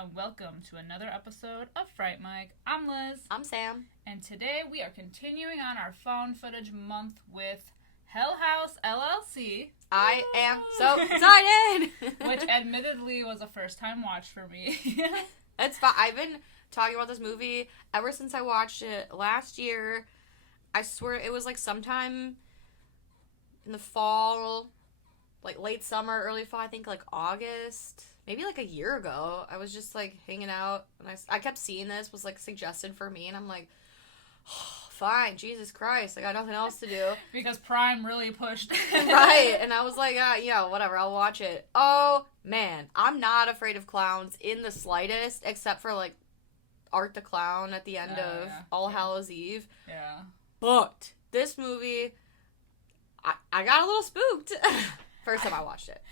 and welcome to another episode of Fright Mic. I'm Liz. I'm Sam. And today we are continuing on our found footage month with HELL HOUSE LLC. I am so excited! Which admittedly was a first time watch for me. It's fun. I've been talking about this movie ever since I watched it last year. I swear it was like sometime in the fall, like late summer, early fall, I think like August. Maybe like a year ago. I was just like hanging out and I kept seeing this, was like suggested for me, and I'm like, oh, fine, Jesus Christ, I got nothing else to do. Because Prime really pushed. Right, and I was like, whatever, I'll watch it. Oh, man, I'm not afraid of clowns in the slightest, except for like Art the Clown at the end of All Hallows Eve. Yeah. But this movie, I got a little spooked. First time I watched it.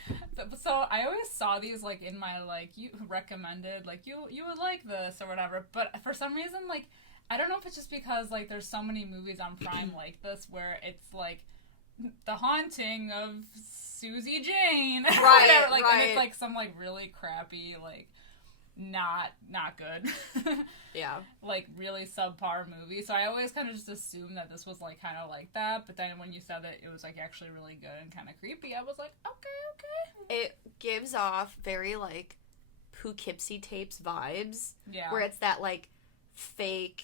So I always saw these like in my like you recommended like you would like this or whatever, but for some reason like I don't know if it's just because like there's so many movies on Prime like this where it's like the haunting of Susie Jane, right? Whatever, like, right. And it's like some like really crappy like not good, yeah, like really subpar movie. So I always kind of just assumed that this was like kind of like that. But then when you said that it was like actually really good and kind of creepy, I was like, okay. It gives off very like Poughkeepsie Tapes vibes. Yeah, where it's that like fake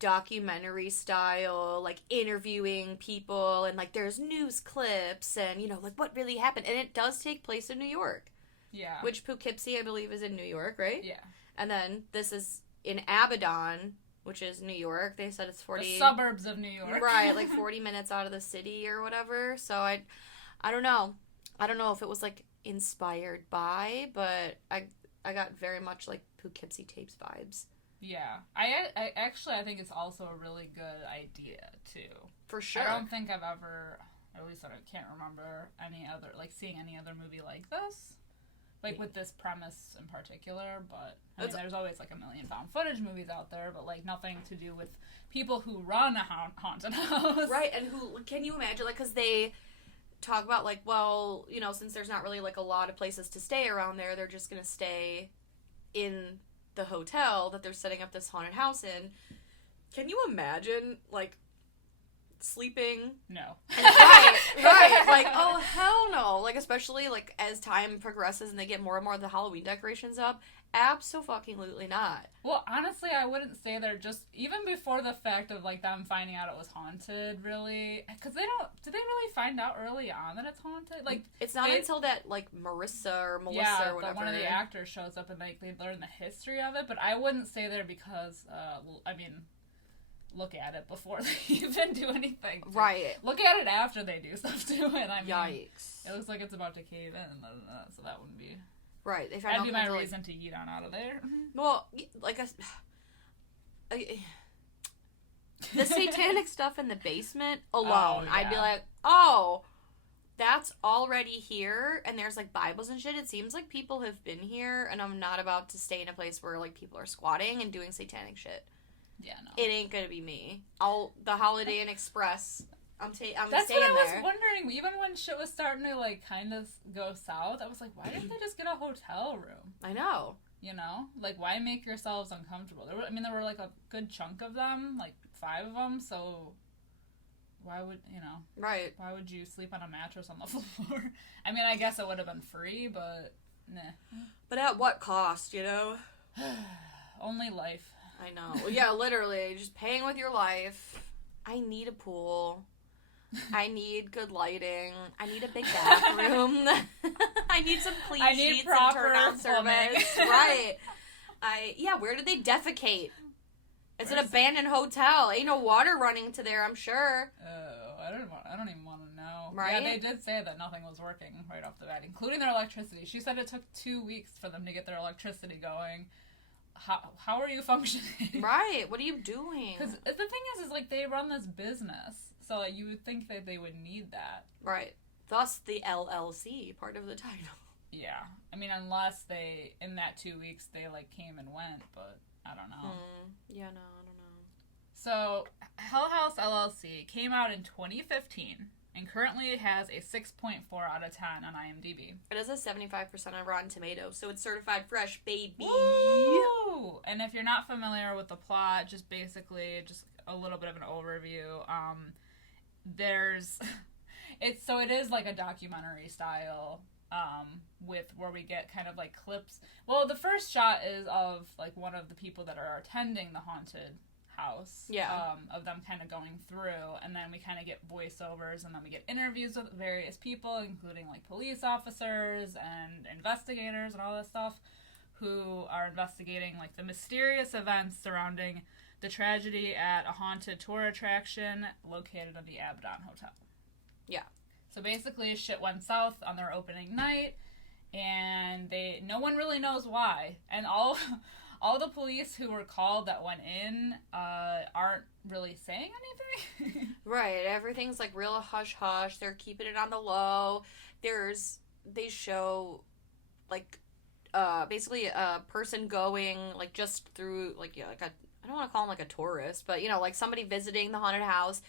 documentary style, like interviewing people and like there's news clips and like what really happened, and it does take place in New York. Yeah. Which Poughkeepsie, I believe, is in New York, right? Yeah. And then this is in Abaddon, which is New York. They said it's 40... The suburbs of New York. Right, like 40 minutes out of the city or whatever. So I don't know. I don't know if it was, like, inspired by, but I got very much, like, Poughkeepsie Tapes vibes. Yeah. I actually, I think it's also a really good idea, too. For sure. I don't think I've ever, at least I can't remember seeing any other movie like this. Like, with this premise in particular, but, I mean, there's always, like, a million found footage movies out there, but, like, nothing to do with people who run a haunted house. Right, and who, can you imagine, like, because they talk about, like, well, since there's not really, like, a lot of places to stay around there, they're just going to stay in the hotel that they're setting up this haunted house in. Can you imagine, like, sleeping? No. Right. Like, oh, hell no. Like, especially, like, as time progresses and they get more and more of the Halloween decorations up, abso-fucking-lutely not. Well, honestly, I wouldn't say they're just, even before the fact of, like, them finding out it was haunted, really, because did they really find out early on that it's haunted? Like, it's not until that, like, Marissa or Melissa or whatever. One of the actors shows up and, like, they learn the history of it, but I wouldn't say they're because, look at it before they even do anything. Right. Look at it after they do stuff to it. I mean, yikes. It looks like it's about to cave in, so that wouldn't be... Right. That'd be my reason to yeet on out of there. Well, like, the satanic stuff in the basement alone, I'd be like, oh, that's already here, and there's, like, Bibles and shit. It seems like people have been here, and I'm not about to stay in a place where, like, people are squatting and doing satanic shit. Yeah, no. It ain't gonna be me. The Holiday Inn Express. I'm staying there. That's what I was wondering. Even when shit was starting to, like, kind of go south, I was like, why didn't they just get a hotel room? I know. Like, why make yourselves uncomfortable? There were like, a good chunk of them, like, 5 of them, so why would, Right. Why would you sleep on a mattress on the floor? I mean, I guess it would have been free, but, nah. But at what cost, Only life. I know. Yeah, literally. Just paying with your life. I need a pool. I need good lighting. I need a big bathroom. I need some clean sheets and turn-on service. Right. Where did they defecate? It's an abandoned hotel. Ain't no water running to there, I'm sure. Oh, I don't even want to know. Right? Yeah, they did say that nothing was working right off the bat, including their electricity. She said it took 2 weeks for them to get their electricity going. How are you functioning? Right. What are you doing? Because the thing is like, they run this business, so like, you would think that they would need that. Right. Thus the LLC, part of the title. Yeah. I mean, unless they, in that 2 weeks, they, like, came and went, but I don't know. Yeah, no, I don't know. So, HELL HOUSE LLC came out in 2015. and currently it has a 6.4 out of 10 on IMDb. It has a 75% on Rotten Tomatoes, so it's certified fresh, baby. Woo! And if you're not familiar with the plot, just basically just a little bit of an overview. It is like a documentary style, with where we get kind of like clips. Well, the first shot is of like one of the people that are attending the haunted house. Yeah. Of them kind of going through, and then we kind of get voiceovers, and then we get interviews with various people, including like police officers and investigators and all this stuff, who are investigating like the mysterious events surrounding the tragedy at a haunted tour attraction located in the Abaddon Hotel. Yeah. So basically, shit went south on their opening night, and no one really knows why. And all the police who were called that went in aren't really saying anything. Right. Everything's like real hush hush. They're keeping it on the low. They show like basically a person going like just through like I don't want to call him like a tourist, but like somebody visiting the haunted house.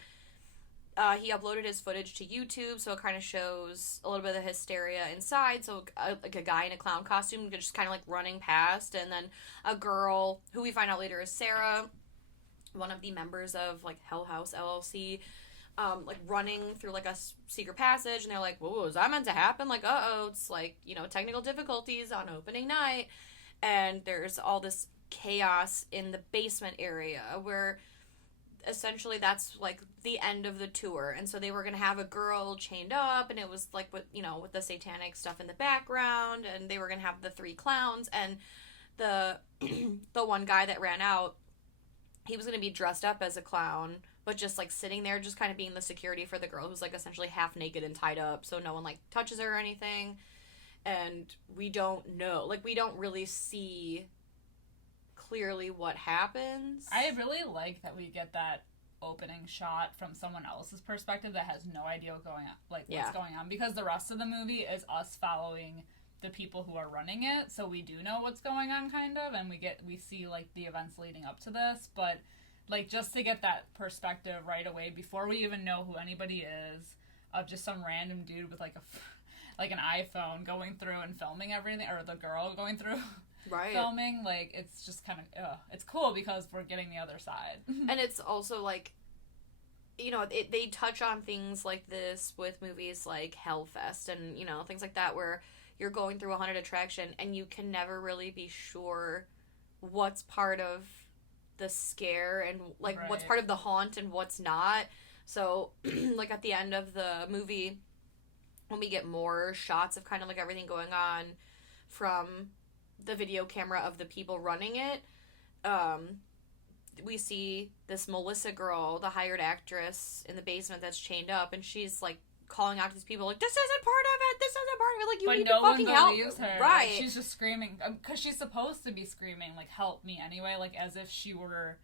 He uploaded his footage to YouTube, so it kind of shows a little bit of the hysteria inside. So, like a guy in a clown costume just kind of like running past, and then a girl who we find out later is Sarah, one of the members of like HELL HOUSE LLC, like running through like a secret passage, and they're like, "Whoa, is that meant to happen?" Like, it's like technical difficulties on opening night, and there's all this chaos in the basement area where. Essentially that's like the end of the tour, and so they were gonna have a girl chained up, and it was like with the satanic stuff in the background, and they were gonna have the 3 clowns, and the the one guy that ran out, he was gonna be dressed up as a clown, but just like sitting there just kind of being the security for the girl who's like essentially half naked and tied up, so no one like touches her or anything. And we don't really see clearly what happens. I really like that we get that opening shot from someone else's perspective that has no idea what's going on, because the rest of the movie is us following the people who are running it, so we do know what's going on kind of, and we see like the events leading up to this, but like just to get that perspective right away before we even know who anybody is, of just some random dude with like an iPhone going through and filming everything, or the girl going through right. filming, like it's just kind of it's cool because we're getting the other side. And it's also like they touch on things like this with movies like Hellfest and things like that, where you're going through a haunted attraction and you can never really be sure what's part of the scare and like right. what's part of the haunt and what's not. So like at the end of the movie, when we get more shots of kind of like everything going on from the video camera of the people running it, we see this Melissa girl, the hired actress in the basement that's chained up, and she's like calling out to these people like, "This isn't part of it. This isn't part of it. Like, you need to fucking help." But no one believes her. Right? Like, she's just screaming because she's supposed to be screaming like, "Help me!" Anyway, like as if she were,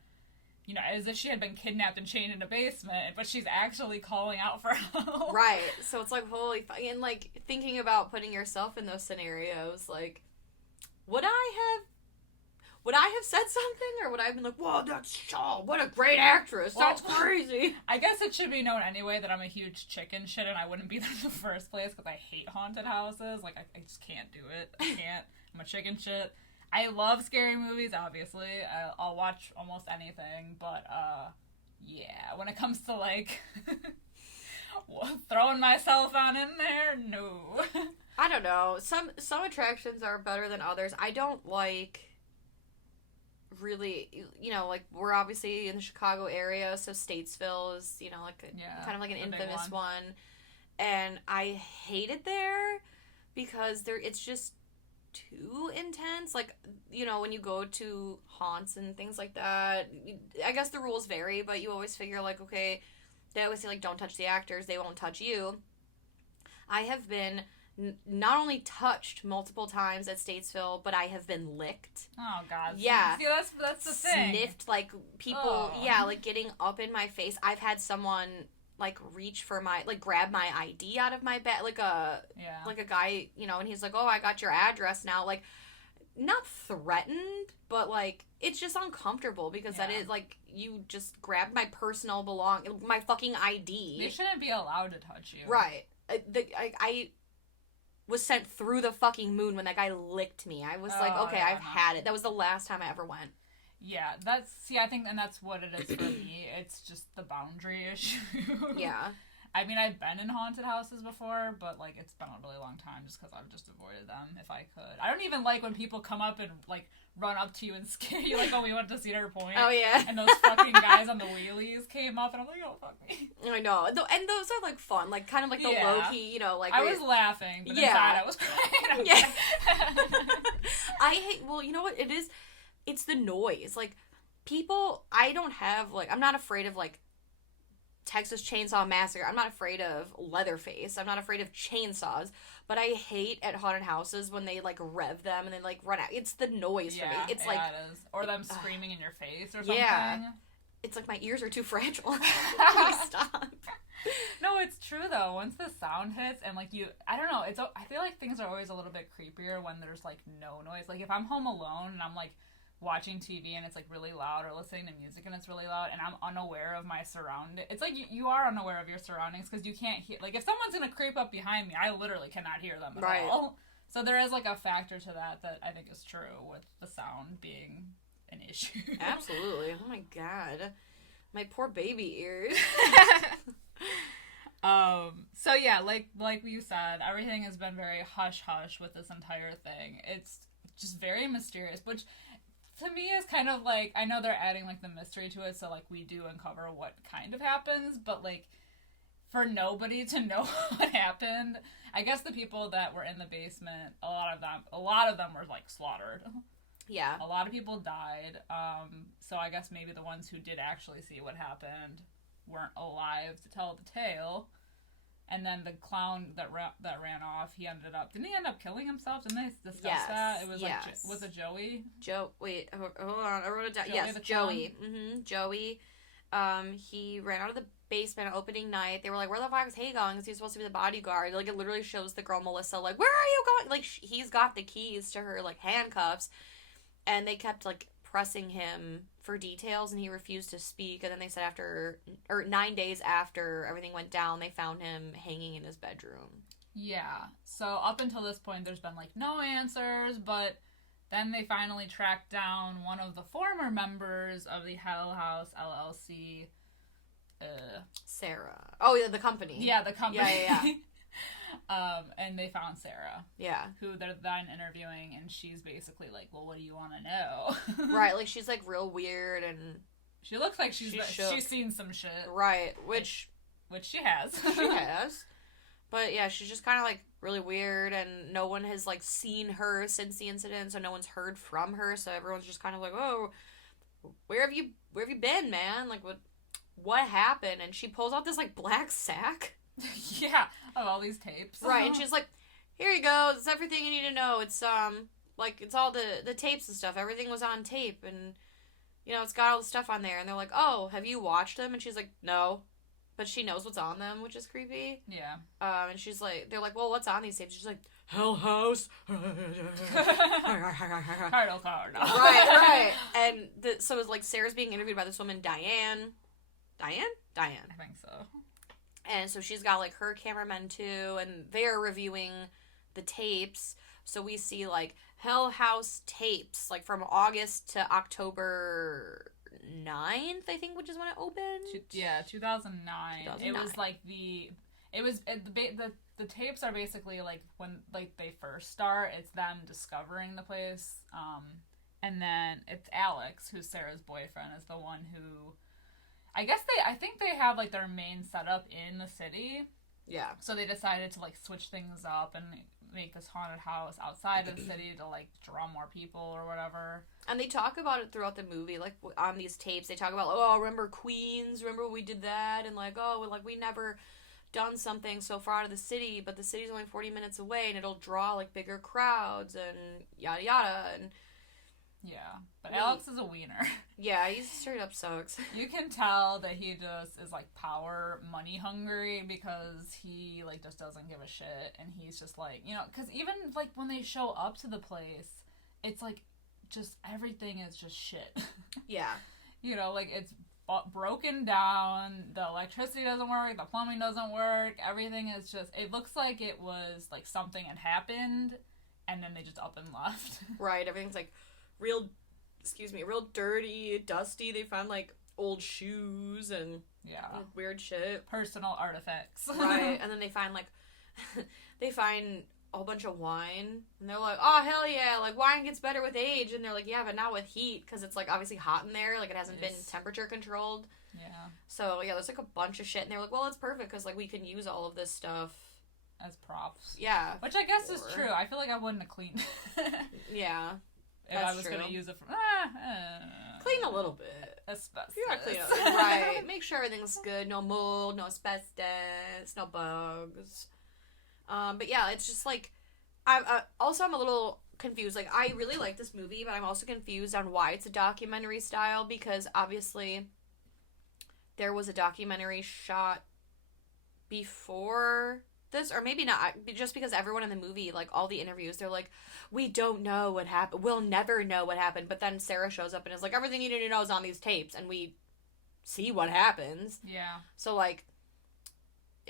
as if she had been kidnapped and chained in a basement. But she's actually calling out for help. Right. So it's like holy fuck, and like thinking about putting yourself in those scenarios, like. Would I have said something, or would I have been like, "Whoa, that's Shaw, what a great actress, that's crazy"? I guess it should be known anyway that I'm a huge chicken shit, and I wouldn't be there in the first place because I hate haunted houses. Like, I just can't do it. I can't. I'm a chicken shit. I love scary movies, obviously. I'll watch almost anything, but, yeah, when it comes to, like, throwing myself on in there, no. I don't know. Some attractions are better than others. I don't like really, like we're obviously in the Chicago area, so Statesville is, kind of like an infamous one. And I hate it there because it's just too intense. Like, when you go to haunts and things like that, I guess the rules vary, but you always figure like, okay, they always say like, don't touch the actors, they won't touch you. I have been not only touched multiple times at Statesville, but I have been licked. Oh, God. Yeah. See, that's the thing. Sniffed, like, people, like, getting up in my face. I've had someone, like, reach for grab my ID out of my bag, like a guy, and he's like, "Oh, I got your address now." Like, not threatened, but, like, it's just uncomfortable because that is, like, you just grabbed my personal my fucking ID. They shouldn't be allowed to touch you. Right. I was sent through the fucking moon when that guy licked me. I was okay, I've had it. That was the last time I ever went. Yeah, I think, and that's what it is for me. It's just the boundary issue. Yeah. I mean, I've been in haunted houses before, but, like, it's been a really long time just because I've just avoided them if I could. I don't even like when people come up and, like, run up to you and scare you, like, oh, we went to Cedar Point. Oh, yeah. And those fucking guys on the wheelies came up, and I'm like, oh, fuck me. I know. And those are, like, fun. Like, kind of like the low-key, you know, like... I was laughing, but inside I was crying. Yeah. I hate... Well, you know what it is? It's the noise. Like, people... I don't have, like... I'm not afraid of, like, Texas Chainsaw Massacre. I'm not afraid of Leatherface. I'm not afraid of chainsaws. But I hate at haunted houses when they, like, rev them and then, like, run out. It's the noise for me. It's like... it is. Or them screaming in your face or something. Yeah. It's like my ears are too fragile. Please stop. No, it's true, though. Once the sound hits and, like, I don't know. I feel like things are always a little bit creepier when there's, like, no noise. Like, if I'm home alone and I'm, like, watching TV and it's, like, really loud, or listening to music and it's really loud, and I'm unaware of my surroundings. It's like you are unaware of your surroundings because you can't hear. Like, if someone's gonna creep up behind me, I literally cannot hear them at all. So there is, like, a factor to that I think is true with the sound being an issue. Absolutely. Oh my god. My poor baby ears. So yeah, like you said, everything has been very hush-hush with this entire thing. It's just very mysterious, which to me is kind of like, I know they're adding, like, the mystery to it, so, like, we do uncover what kind of happens, but, like, for nobody to know what happened, I guess the people that were in the basement, a lot of them were, like, slaughtered. Yeah. A lot of people died, so I guess maybe the ones who did actually see what happened weren't alive to tell the tale. And then the clown that ran off, didn't he end up killing himself? Didn't they discuss that? It was was it Joey? Wait, hold on, I wrote it down. Joey, yes, Joey. Mm-hmm, Joey. He ran out of the basement on opening night. They were like, where the fuck is he going? Because he's supposed to be the bodyguard. Like, it literally shows the girl Melissa, like, where are you going? Like, he's got the keys to her, like, handcuffs. And they kept, like, pressing him for details, and he refused to speak. And then they said 9 days after everything went down, they found him hanging in his bedroom. Yeah. So up until this point, there's been, like, no answers, but then they finally tracked down one of the former members of the HELL HOUSE LLC. Sarah. Oh, yeah, the company. Yeah, the company. Yeah. And they found Sarah. Yeah. Who they're then interviewing, and she's basically like, well, what do you want to know? Right, like, she's, like, real weird, and... She looks like she's seen some shit. Right, which she has. She has. But, yeah, she's just kind of, like, really weird, and no one has, like, seen her since the incident, so no one's heard from her, so everyone's just kind of like, oh, where have you been, man? Like, what happened? And she pulls out this, like, black sack. Yeah, of all these tapes. Right, and she's like, here you go, it's everything you need to know. It's, like, it's all the tapes and stuff. Everything was on tape, and, you know, it's got all the stuff on there. And they're like, oh, have you watched them? And she's like, no. But she knows what's on them, which is creepy. Yeah. And she's like, they're like, well, what's on these tapes? She's like, HELL HOUSE. Right. And so it's like, Sarah's being interviewed by this woman, Diane. Diane? Diane. I think so. And so she's got, like, her cameramen, too, and they're reviewing the tapes. So we see, like, HELL HOUSE tapes, like, from August to October 9th, I think, which is when it opened. Yeah, 2009. It was, like, the tapes are basically, like, when, like, they first start, it's them discovering the place. And then it's Alex, who's Sarah's boyfriend, is the one who... I think they have, like, their main setup in the city. Yeah. So they decided to, like, switch things up and make this haunted house outside of the city to, like, draw more people or whatever. And they talk about it throughout the movie, like, on these tapes. They talk about, oh, remember Queens? Remember when we did that? And, like, oh, like, we never done something so far out of the city, but the city's only 40 minutes away, and it'll draw, like, bigger crowds and yada yada. And yeah, but Alex is a wiener. Yeah, he's straight up sucks. You can tell that he just is, like, power, money hungry, because he, like, just doesn't give a shit, and he's just, like, you know, because even, like, when they show up to the place, it's like just everything is just shit. Yeah. You know, like it's broken down, the electricity doesn't work, the plumbing doesn't work, everything is just, it looks like it was like something had happened and then they just up and left. Right, everything's like real dirty, dusty. They found like old shoes and weird shit, personal artifacts. Right. And then they find a whole bunch of wine, and they're like, oh hell yeah, like wine gets better with age, and they're like, yeah, but not with heat, because it's like obviously hot in there, like it hasn't been temperature controlled. Yeah. So yeah, there's like a bunch of shit, and they're like, well, it's perfect because like we can use all of this stuff as props. Yeah. Which I guess is true. I feel like I wouldn't have cleaned. Yeah. If I was going to use it for... clean a little bit. Asbestos. You gotta clean it. Right. Make sure everything's good. No mold, no asbestos, no bugs. But yeah, it's just like... I'm a little confused. Like, I really like this movie, but I'm also confused on why it's a documentary style, because obviously there was a documentary shot before this, or maybe not, just because everyone in the movie, like, all the interviews, they're like, we don't know what happened, we'll never know what happened, but then Sarah shows up and is like, everything you need to know is on these tapes, and we see what happens. Yeah. So, like,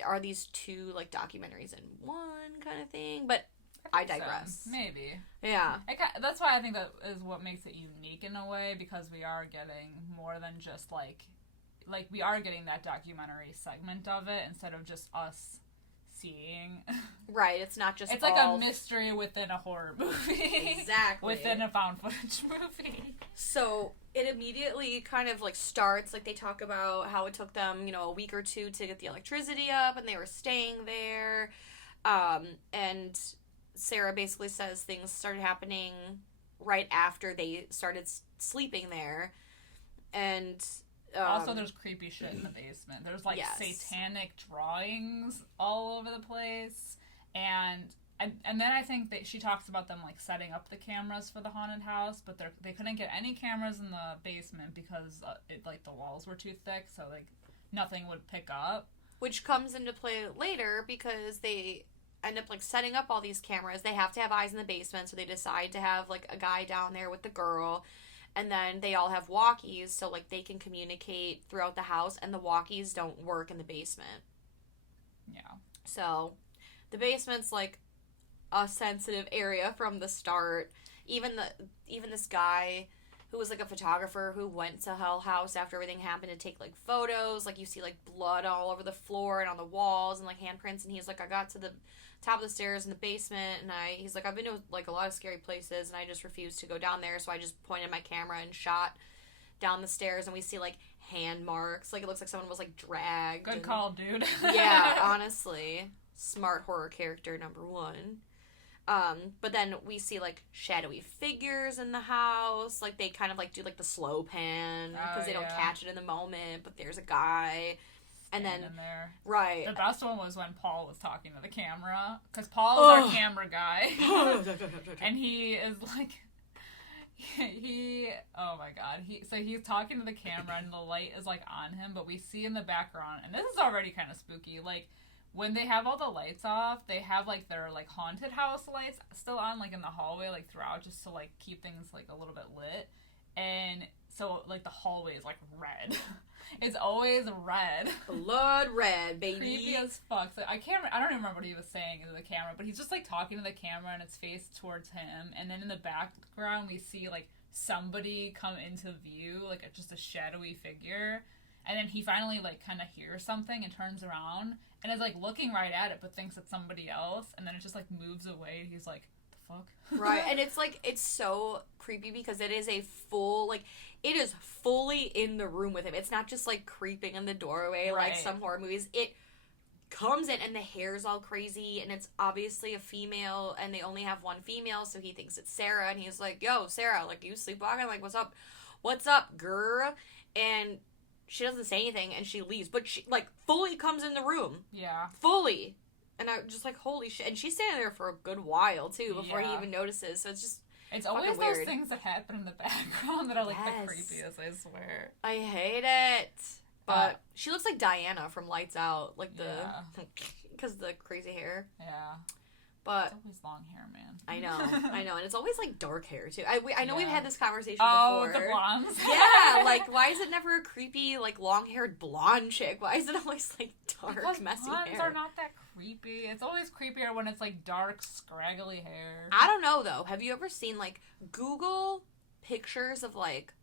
are these two, like, documentaries in one kind of thing? But I digress. So. Maybe. Yeah. That's why I think that is what makes it unique in a way, because we are getting more than just, like, we are getting that documentary segment of it instead of just us seeing. Right, it's not just it's like a mystery within a horror movie. Exactly. Within a found footage movie. So it immediately kind of like starts, like they talk about how it took them, a week or two to get the electricity up, and they were staying there. And Sarah basically says things started happening right after they started sleeping there. And also, there's creepy shit in the basement. There's, like, satanic drawings all over the place. And then I think that she talks about them, like, setting up the cameras for the haunted house, but they couldn't get any cameras in the basement because, the walls were too thick, so, like, nothing would pick up. Which comes into play later because they end up, like, setting up all these cameras. They have to have eyes in the basement, so they decide to have, like, a guy down there with the girl. And then they all have walkies, so, like, they can communicate throughout the house, and the walkies don't work in the basement. Yeah. So, the basement's, like, a sensitive area from the start. Even this guy who was, like, a photographer who went to Hell House after everything happened to take, like, photos. Like, you see, like, blood all over the floor and on the walls and, like, handprints. And he's like, I got to the top of the stairs in the basement, and he's like, I've been to, like, a lot of scary places, and I just refused to go down there, so I just pointed my camera and shot down the stairs, and we see, like, hand marks. Like, it looks like someone was, like, dragged. Good call, dude. Yeah, honestly. Smart horror character number one. But then we see, like, shadowy figures in the house. Like, they kind of, like, do, like, the slow pan because they don't catch it in the moment, but there's a guy. And then, there. Right. The best one was when Paul was talking to the camera, because Paul is our camera guy. And he is, like, oh my god. He's talking to the camera, and the light is, like, on him, but we see in the background, and this is already kind of spooky, like, when they have all the lights off, they have, like, their, like, haunted house lights still on, like, in the hallway, like, throughout, just to, like, keep things, like, a little bit lit. And so, like, the hallway is, like, red. It's always red. Blood red, baby. Creepy as fuck. So I don't even remember what he was saying to the camera, but he's just, like, talking to the camera and it's faced towards him. And then in the background, we see, like, somebody come into view, like, just a shadowy figure. And then he finally, like, kind of hears something and turns around and is, like, looking right at it, but thinks it's somebody else. And then it just, like, moves away. And he's like, the fuck? Right. And it's, like, it's so creepy because it is a full, like, it is fully in the room with him. It's not just, like, creeping in the doorway like some horror movies. It comes in and the hair's all crazy and it's obviously a female and they only have one female, so he thinks it's Sarah. And he's like, yo, Sarah, like, you sleepwalking? Like, what's up? What's up, girl? And she doesn't say anything, and she leaves. But she, like, fully comes in the room. Yeah. Fully. And I'm just like, holy shit. And she's standing there for a good while, too, before he even notices. So it's just It's always those things that happen in the background that are, like, the creepiest, I swear. I hate it. But she looks like Diana from Lights Out. Like, the... Because the crazy hair. Yeah. But it's always long hair, man. I know, and it's always like dark hair too. I know we've had this conversation before. before. The blondes. Yeah, like why is it never a creepy like long-haired blonde chick? Why is it always like dark, because messy blondes hair? are not that creepy. It's always creepier when it's like dark, scraggly hair. I don't know though. Have you ever seen like Google pictures of like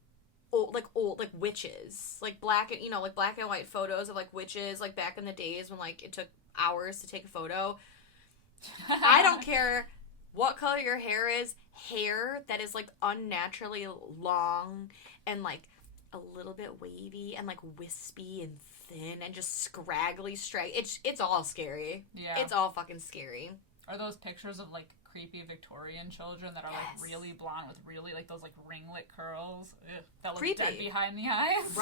old witches, like black and white photos of like witches like back in the days when like it took hours to take a photo? I don't care what color your hair is. Hair that is like unnaturally long and like a little bit wavy and like wispy and thin and just scraggly straight. It's all scary. Yeah. It's all fucking scary. Are those pictures of like creepy Victorian children that are like really blonde with really like those like ringlet curls? Ugh, that look Creepy. dead behind the eyes.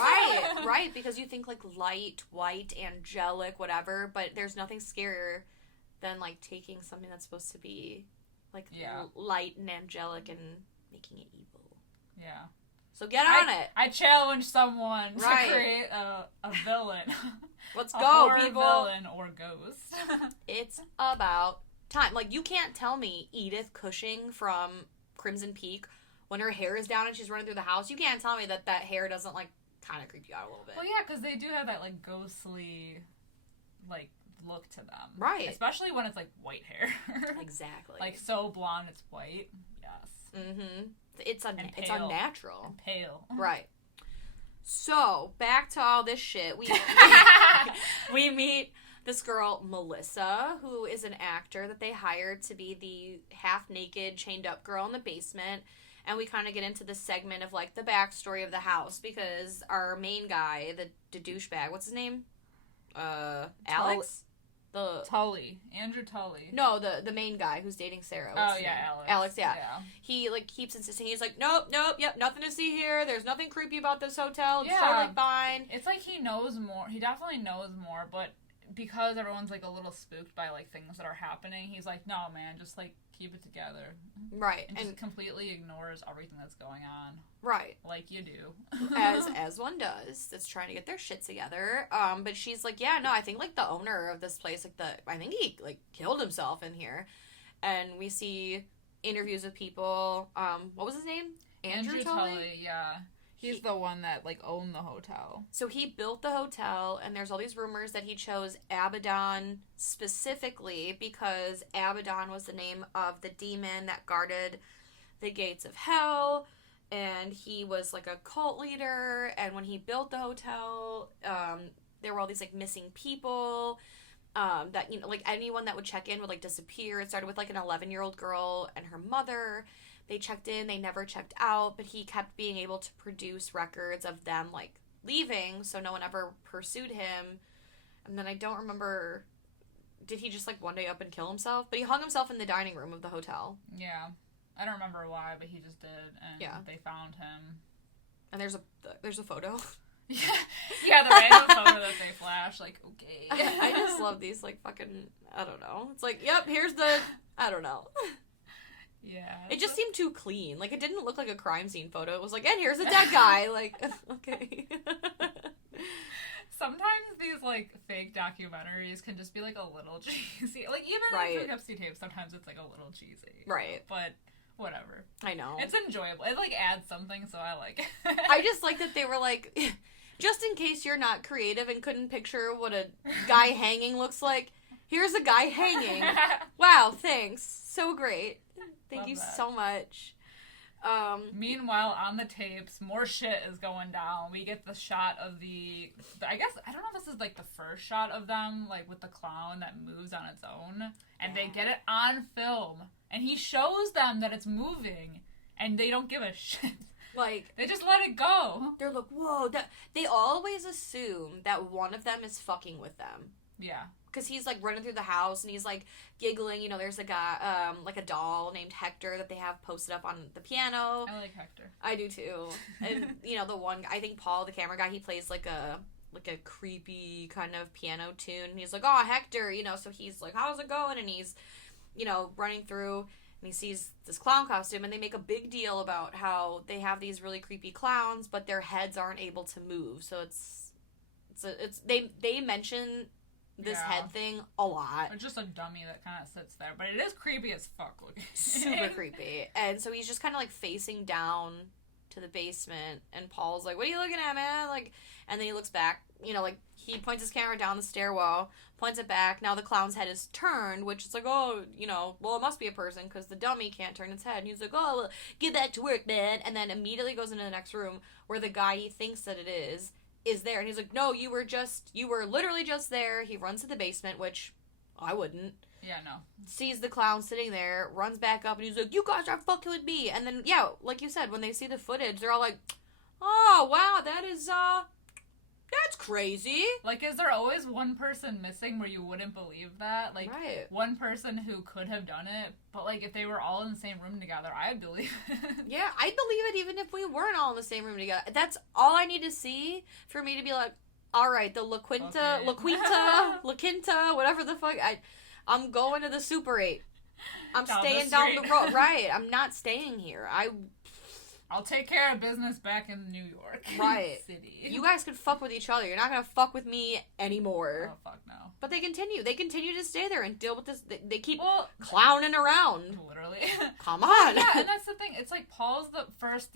Right, because you think like light, white, angelic, whatever, but there's nothing scarier than like taking something that's supposed to be like light and angelic and making it evil. Yeah. So get on it. I challenge someone to Right. create a villain. Let's a go, horror people. villain or ghost. It's about time. Like, you can't tell me Edith Cushing from Crimson Peak, when her hair is down and she's running through the house, you can't tell me that hair doesn't, like, kind of creep you out a little bit. Well, yeah, because they do have that, like, ghostly, like, look to them. Right. Especially when it's, like, white hair. Exactly. Like, so blonde it's white. Yes. Mm-hmm. It's pale. unnatural. And pale. Right. So, back to all this shit. We meet this girl, Melissa, who is an actor that they hired to be the half-naked, chained-up girl in the basement. And we kind of get into the segment of, like, the backstory of the house. Because our main guy, the douchebag, what's his name? Alex? Tully. Andrew Tully. No, the main guy who's dating Sarah. What's his name? Alex. Alex, yeah. He, like, keeps insisting. He's like, nope, yep, nothing to see here. There's nothing creepy about this hotel. It's totally fine. It's like he knows more. He definitely knows more, but because everyone's, like, a little spooked by, like, things that are happening, he's like, no, man, just, like, keep it together. Right. And just completely ignores everything that's going on. Right. Like you do. as one does. That's trying to get their shit together. But she's like, yeah, no, I think, like, the owner of this place, like, I think he, like, killed himself in here. And we see interviews with people. What was his name? Andrew Tully? Yeah. He's the one that, like, owned the hotel. So he built the hotel, and there's all these rumors that he chose Abaddon specifically because Abaddon was the name of the demon that guarded the gates of hell, and he was, like, a cult leader, and when he built the hotel, there were all these, like, missing people, that, you know, like, anyone that would check in would, like, disappear. It started with, like, an 11-year-old girl and her mother. They checked in, they never checked out, but he kept being able to produce records of them, like, leaving, so no one ever pursued him. And then I don't remember, did he just, like, one day up and kill himself? But he hung himself in the dining room of the hotel. Yeah. I don't remember why, but he just did, and they found him. And there's a photo. Yeah, the random photo that they flash, like, okay. I just love these, like, fucking, I don't know. It's like, yep, here's the, I don't know. Yeah. It just seemed too clean. Like, it didn't look like a crime scene photo. It was like, and here's a dead guy. Like, okay. Sometimes these, like, fake documentaries can just be, like, a little cheesy. Like, even like, for Pepsi Tape, sometimes it's, like, a little cheesy. Right. But whatever. I know. It's enjoyable. It, like, adds something, so I like it. I just like that they were like, just in case you're not creative and couldn't picture what a guy hanging looks like, here's a guy hanging. Wow, thanks. So great. Thank you so much. Meanwhile, on the tapes, more shit is going down. We get the shot of I guess, I don't know if this is, like, the first shot of them, like, with the clown that moves on its own. And they get it on film. And he shows them that it's moving. And they don't give a shit. Like, they just let it go. They're like, whoa. They always assume that one of them is fucking with them. Yeah. Because he's, like, running through the house, and he's, like, giggling. You know, there's a guy, like, a doll named Hector that they have posted up on the piano. I like Hector. I do, too. And, you know, the one, I think Paul, the camera guy, he plays, like a creepy kind of piano tune. And he's like, oh, Hector, you know, so he's like, how's it going? And he's, you know, running through, and he sees this clown costume, and they make a big deal about how they have these really creepy clowns, but their heads aren't able to move. So they mention this head thing a lot. Or just a dummy that kind of sits there. But it is creepy as fuck looking. Super creepy. And so he's just kind of, like, facing down to the basement, and Paul's like, what are you looking at, man? Like, and then he looks back, you know, like, he points his camera down the stairwell, points it back. Now the clown's head is turned, which is like, oh, you know, well, it must be a person because the dummy can't turn its head. And he's like, oh, well, get back to work, man. And then immediately goes into the next room where the guy he thinks that it is there. And he's like, no, you were literally just there. He runs to the basement, which I wouldn't. Yeah, no. Sees the clown sitting there, runs back up, and he's like, you guys are fucking with me. And then, yeah, like you said, when they see the footage, they're all like, oh, wow, that's crazy. Like, is there always one person missing where you wouldn't believe that? Like, right. One person who could have done it, but, like, if they were all in the same room together, I'd believe it. Yeah, I'd believe it even if we weren't all in the same room together. That's all I need to see for me to be like, all right, the La Quinta, whatever the fuck, I'm going to the Super 8. I'm staying down the road. Right, I'm not staying here. I'll take care of business back in New York. Right. City. You guys can fuck with each other. You're not going to fuck with me anymore. Oh, fuck no. But they continue. They continue to stay there and deal with this. They keep clowning around. Literally. Come on. Yeah, and that's the thing. It's like Paul's the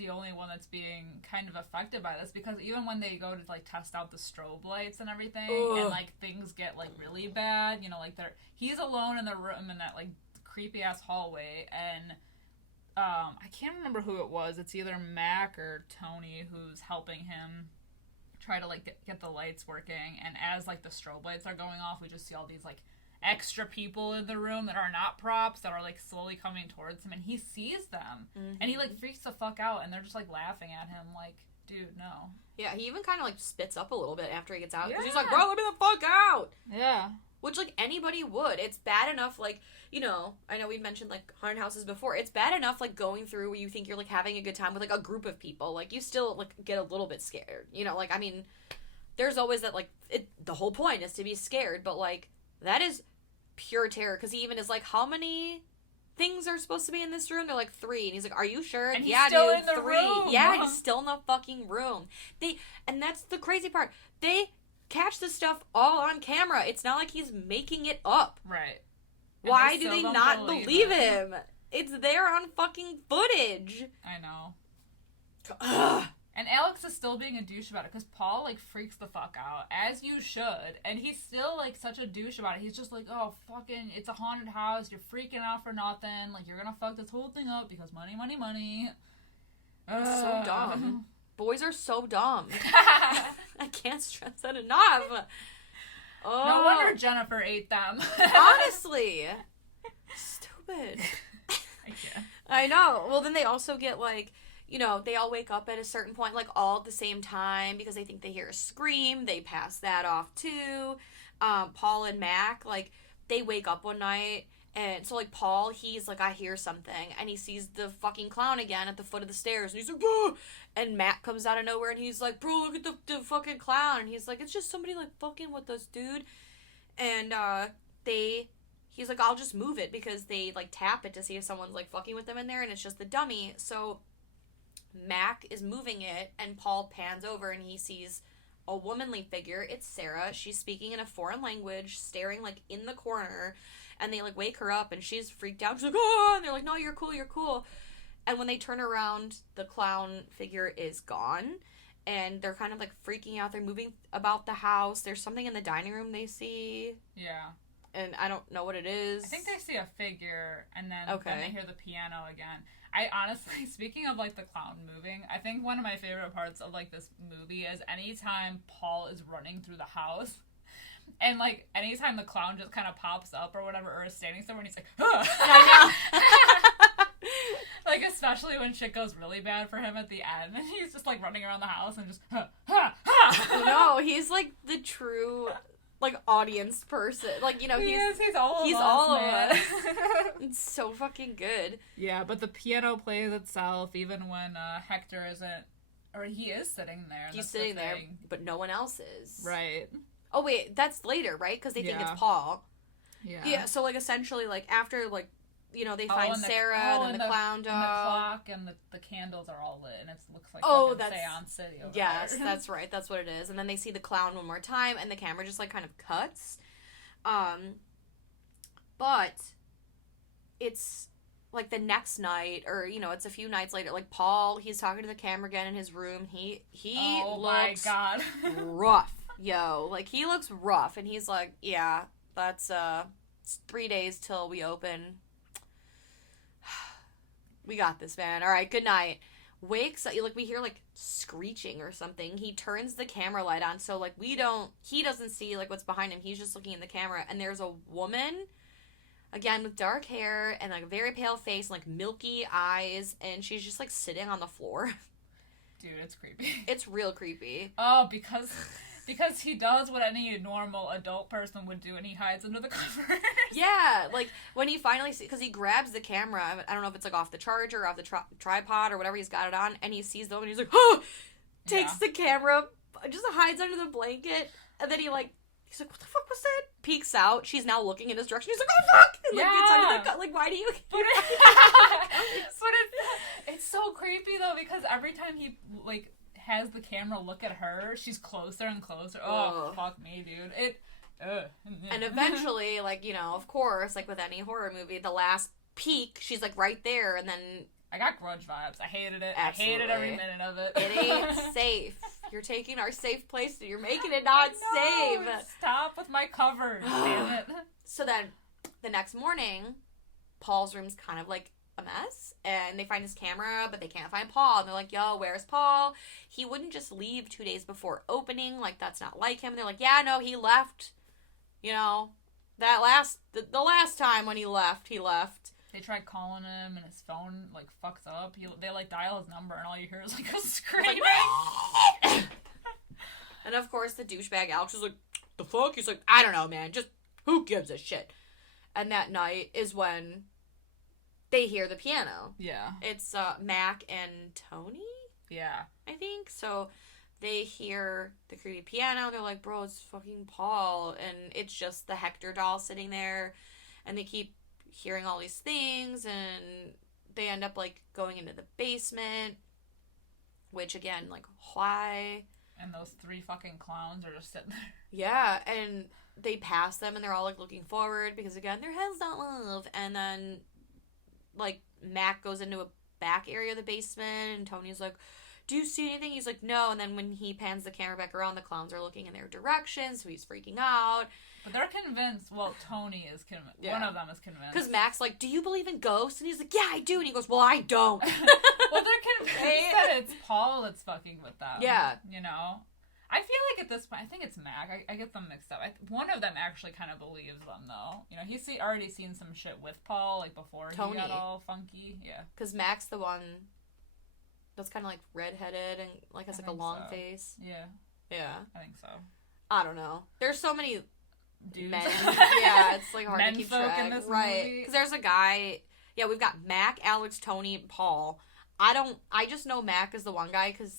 only one that's being kind of affected by this, because even when they go to, like, test out the strobe lights and everything, and, like, things get, like, really bad, you know, like, he's alone in the room in that, like, creepy-ass hallway, and I can't remember who it was. It's either Mac or Tony who's helping him try to, like, get the lights working. And as, like, the strobe lights are going off, we just see all these, like, extra people in the room that are not props that are, like, slowly coming towards him. And he sees them. Mm-hmm. And he, like, freaks the fuck out. And they're just, like, laughing at him like, dude, no. Yeah, he even kind of, like, spits up a little bit after he gets out. Because he's like, bro, let me the fuck out! Yeah. Which, like, anybody would. It's bad enough, like, you know, I know we mentioned, like, haunted houses before. It's bad enough, like, going through where you think you're, like, having a good time with, like, a group of people. Like, you still, like, get a little bit scared. You know, like, I mean, there's always that, like, the whole point is to be scared. But, like, that is pure terror. Because he even is like, how many things are supposed to be in this room? They're like 3. And he's like, are you sure? And he's still in the 3. room. Yeah, he's still in the fucking room. And that's the crazy part. They catch this stuff all on camera. It's not like he's making it up. Right. Why do they not believe him? It's there on fucking footage. I know. Ugh. And Alex is still being a douche about it, because Paul, like, freaks the fuck out, as you should, and he's still, like, such a douche about it. He's just like, oh, fucking, it's a haunted house, you're freaking out for nothing, like, you're gonna fuck this whole thing up, because money, money, money. So dumb. Boys are so dumb. I can't stress that enough. Oh. No wonder Jennifer ate them. Honestly. Stupid. I can't. I know. Well, then they also get, like, you know, they all wake up at a certain point, like, all at the same time, because they think they hear a scream. They pass that off, too. Paul and Mac, like, they wake up one night, and so, like, Paul, he's like, I hear something, and he sees the fucking clown again at the foot of the stairs, and he's like, oh! And Mac comes out of nowhere, and he's like, bro, look at the fucking clown, and he's like, it's just somebody, like, fucking with us, dude. And, he's like, I'll just move it, because they, like, tap it to see if someone's, like, fucking with them in there, and it's just the dummy. So Mac is moving it, and Paul pans over, and he sees a womanly figure. It's Sarah. She's speaking in a foreign language, staring, like, in the corner, and they, like, wake her up, and she's freaked out. She's like, oh, and they're like, no, you're cool, you're cool. And when they turn around, the clown figure is gone, and they're kind of, like, freaking out. They're moving about the house. There's something in the dining room they see. Yeah. And I don't know what it is. I think they see a figure, and then they hear the piano again. I honestly, speaking of, like, the clown moving, I think one of my favorite parts of, like, this movie is anytime Paul is running through the house, and, like, anytime the clown just kind of pops up or whatever, or is standing somewhere, and he's like, huh! I know. Like, especially when shit goes really bad for him at the end, and he's just, like, running around the house and just, ha, ha, ha! No, he's, like, the true, like, audience person. Like, you know, he's all of us. It's so fucking good. Yeah, but the piano plays itself even when Hector isn't, or he is sitting there. He's sitting there, but no one else is. Right. Oh, wait, that's later, right? Because they think it's Paul. Yeah. Yeah, so, like, essentially, like, after, like, you know, they find Sarah, and then the clown dog. And the clock and the candles are all lit, and it looks like Seance City over yes, there. That's right. That's what it is. And then they see the clown one more time, and the camera just, like, kind of cuts. But it's like the next night, or it's a few nights later. Like Paul, he's talking to the camera again in his room. He oh looks my god, rough, yo. Like he looks rough, and he's like, yeah, that's it's 3 days till we open. We got this, man. All right, good night. Wakes up, like we hear like screeching or something. He turns the camera light on, so like he doesn't see like what's behind him. He's just looking in the camera, and there's a woman, again with dark hair and like a very pale face, and, like milky eyes, and she's just like sitting on the floor. Dude, it's creepy. It's real creepy. Oh, because he does what any normal adult person would do, and he hides under the covers. Yeah, like when he finally because he grabs the camera. I don't know if it's like off the charger or off the tripod or whatever he's got it on, and he sees the woman. He's like, oh, takes the camera, just hides under the blanket, and then he's like, what the fuck was that? Peeks out. She's now looking in his direction. He's like, oh fuck! And like gets under the like, why do you? But it's so creepy though, because every time he like has the camera look at her, she's closer and closer. Oh, fuck me, dude. And eventually, like, of course, like with any horror movie, the last peek, she's like right there, and then I got Grudge vibes. I hated it. Absolutely. I hated every minute of it. It ain't safe. You're taking our safe place, and you're making it not safe. Stop with my covers, damn it. So then, the next morning, Paul's room's kind of like a mess, and they find his camera, but they can't find Paul, and they're like, yo, where's Paul? He wouldn't just leave 2 days before opening, like, that's not like him. And they're like, yeah, no, he left, that the last time when he left. They tried calling him, and his phone, like, fucks up. They, like, dial his number, and all you hear is, like, a screaming. And, of course, the douchebag Alex is like, the fuck? He's like, I don't know, man, just, who gives a shit? And that night is when they hear the piano. Yeah. It's Mac and Tony? Yeah. I think. So they hear the creepy piano. They're like, bro, it's fucking Paul. And it's just the Hector doll sitting there. And they keep hearing all these things. And they end up, like, going into the basement. Which, again, like, why? And those 3 fucking clowns are just sitting there. Yeah. And they pass them. And they're all, like, looking forward. Because, again, their heads don't move. And then, like, Mac goes into a back area of the basement, and Tony's like, do you see anything? He's like, no. And then when he pans the camera back around, the clowns are looking in their direction, so he's freaking out. But they're convinced. Well, Tony is convinced. Yeah. One of them is convinced. Because Mac's like, do you believe in ghosts? And he's like, yeah, I do. And he goes, well, I don't. Well, they're convinced that it's Paul that's fucking with them. Yeah. I feel like at this point, I think it's Mac. I get them mixed up. One of them actually kind of believes them, though. He's already seen some shit with Paul, like, before Tony. He got all funky. Yeah. Because Mac's the one that's kind of, like, redheaded and, like, has, like, a long face. Yeah. Yeah. I think so. I don't know. There's so many dudes. Men. Yeah, it's, like, hard Men to keep folk track. in this right. movie. Because there's a guy... Yeah, we've got Mac, Alex, Tony, Paul. I just know Mac is the one guy because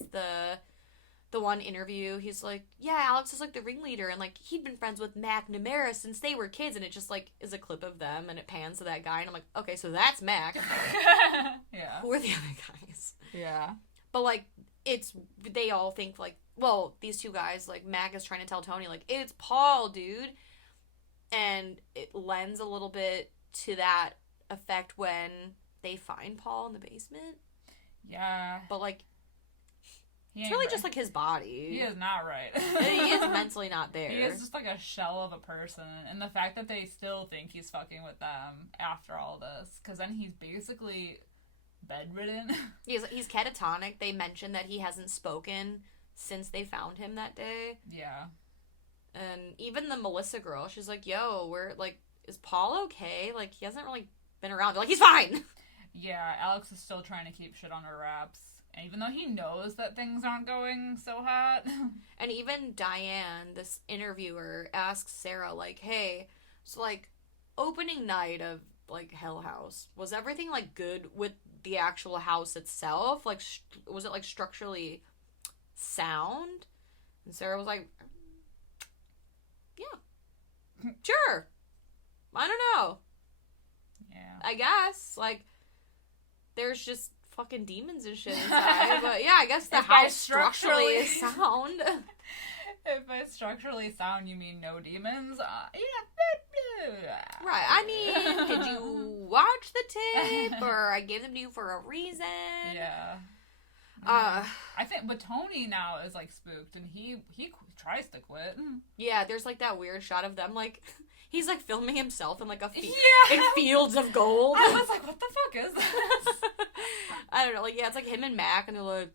the one interview, he's like, yeah, Alex is, like, the ringleader, and, like, he'd been friends with Mac Namara since they were kids, and it just, like, is a clip of them, and it pans to that guy, and I'm like, okay, so that's Mac. Yeah. Who are the other guys? Yeah. But, like, they all think, like, well, these 2 guys, like, Mac is trying to tell Tony, like, it's Paul, dude, and it lends a little bit to that effect when they find Paul in the basement. Yeah. But, like, it's really just, like, his body. He is not right. He is mentally not there. He is just, like, a shell of a person. And the fact that they still think he's fucking with them after all this. Because then he's basically bedridden. He's catatonic. They mentioned that he hasn't spoken since they found him that day. Yeah. And even the Melissa girl, she's like, yo, is Paul okay? Like, he hasn't really been around. They're like, he's fine! Yeah, Alex is still trying to keep shit on her wraps. And even though he knows that things aren't going so hot. And even Diane, this interviewer, asks Sarah, like, hey, so, like, opening night of, like, Hell House, was everything, like, good with the actual house itself? Like, was it, like, structurally sound? And Sarah was like, yeah. Sure. I don't know. Yeah. I guess. Like, there's just fucking demons and shit inside. But yeah, I guess the house structurally is sound. If by structurally sound you mean no demons, yeah. Right. I mean, did you watch the tape, or I gave them to you for a reason? Yeah. I think, but Tony now is like spooked, and he tries to quit. Yeah, there's like that weird shot of them like he's like filming himself in like yeah, in fields of gold. I was like, what the fuck is this? I don't know, like it's like him and Mac, and they're like,